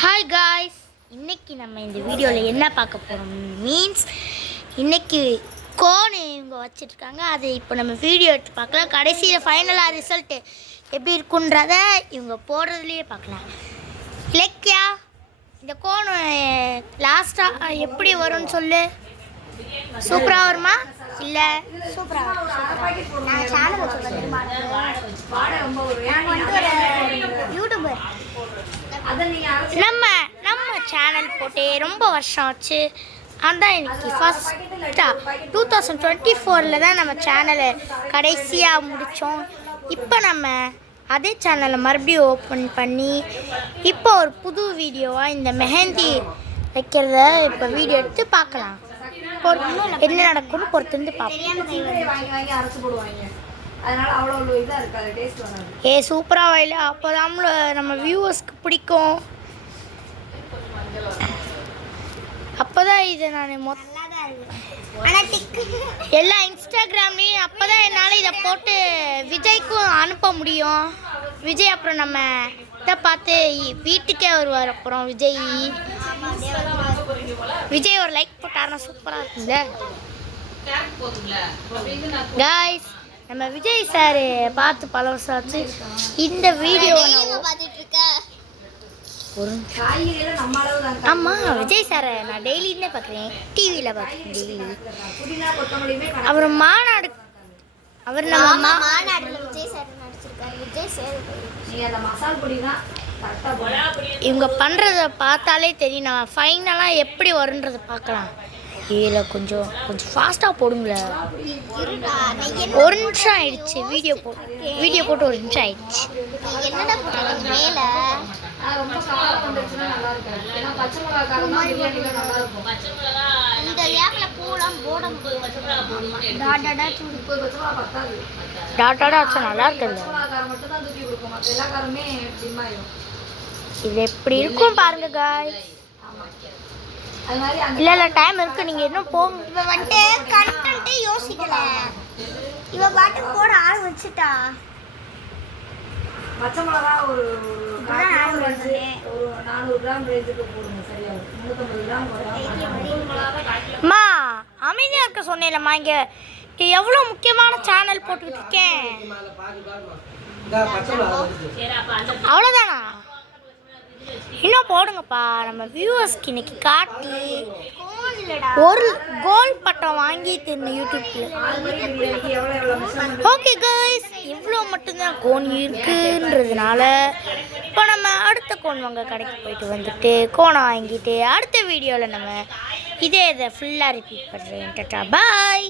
Hi guys, இன்னைக்கு நம்ம இந்த வீடியோவில் என்ன பார்க்க போகிறோம் மீன்ஸ் இன்னைக்கு கோன் இவங்க வச்சுருக்காங்க. அது இப்போ நம்ம வீடியோ எடுத்து பார்க்கலாம். கடைசியில் ஃபைனலாக ரிசல்ட்டு எப்படி இருக்குன்றத இவங்க போடுறதுலேயே பார்க்கலாம். இலக்கியா, இந்த கோன் லாஸ்ட்டாக எப்படி வரும்னு சொல்லு. சூப்பராக வருமா இல்லை? சூப்பராக நாங்கள் சேனல் யூடியூபர் நம்ம சேனல் போட்டு ரொம்ப வருஷம் ஆச்சு. அதான் இன்னைக்கு ஃபஸ்ட்டாக 2024 தான் நம்ம சேனலை கடைசியாக முடித்தோம். இப்போ நம்ம அதே சேனலை மறுபடியும் ஓப்பன் பண்ணி இப்போ ஒரு புது வீடியோவாக இந்த மெஹந்தி வைக்கிறத இப்போ வீடியோ எடுத்து பார்க்கலாம். என்ன நடக்கும்னு பொறுத்திருந்து பார்ப்போம். சூப்பராக வாயில அப்போ தான் நம்ம வியூவர்ஸ்க்கு பிடிக்கும். அப்போதான் இதை நான் எல்லா இன்ஸ்டாகிராம்லேயும் அப்போ தான் என்னால் இதை போட்டு விஜய்க்கும் அனுப்ப முடியும். விஜய் அப்புறம் நம்ம இதை பார்த்து வீட்டுக்கே வருவார். அப்புறம் விஜய் ஒரு லைக் போட்டாருன்னா சூப்பராக இருக்குங்க காய்ஸ். நம்ம விஜய் சார் பார்த்து பல வருஷம் ஆச்சு. இந்த வீடியோ ஆமாம், விஜய் சாரை நான் டெய்லியுமே பார்க்குறேன், டிவியில் பார்க்குறேன் டெய்லி. அப்புறம் மாநாடு, அவர் நம்ம மாநாடுல விஜய் சார் நடிச்சிருக்காரு. விஜய் சார் இவங்க பண்ணுறத பார்த்தாலே தெரியும். நம்ம ஃபைனலாக எப்படி வருன்றதை பார்க்கலாம். இதில் கொஞ்சம் ஃபாஸ்ட்டாக போடுங்கள. ஒரு நிமிஷம் ஆயிடுச்சு வீடியோ போட்டு ஒரு நிமிஷம் ஆயிடுச்சு. என்னடா போடுறாங்க மேலே? இந்த கேப்ல பூலாம் போட டாட்டாடா ஆச்சு, நல்லா இருக்குல்ல. இது எப்படி இருக்கும் பாருங்க காய்ஸ். இல்ல டைம் இருக்கு, நீங்க இன்னும் போங்க. இவ வந்துட்டு கண்டென்ட்டே யோசிக்கல, இவ பாட்டு போட ஆரம்பிச்சுட்டா. பச்சை மிளகா ஒரு 400 கிராம் ரேஞ்சுக்கு போடுங்க. சரியா 350 கிராம் அம்மா அமைதியா இருக்க சொன்னேன்லம்மா. இங்க எவ்வளோ முக்கியமான சேனல் போட்டுக்கிட்டு இருக்கேன். அவ்வளோதானா? இன்னும் போடுங்கப்பா. நம்ம வியூவர்ஸ்க்கு இன்னைக்கு காட்டி ஒரு கோல்ட் பட்டம் வாங்கி தரணும் யூடியூப்ல. ஓகே கைஸ், இவ்வளோ மட்டும்தான் கோன் இருக்குன்றதுனால இப்போ நம்ம அடுத்த கோன் வாங்க கடைக்கு போயிட்டு வந்துட்டு கோனை வாங்கிட்டு அடுத்த வீடியோவில் நம்ம இதை ஃபுல்லாக ரிப்பீட் பண்ணுறேன். டாடா பாய்.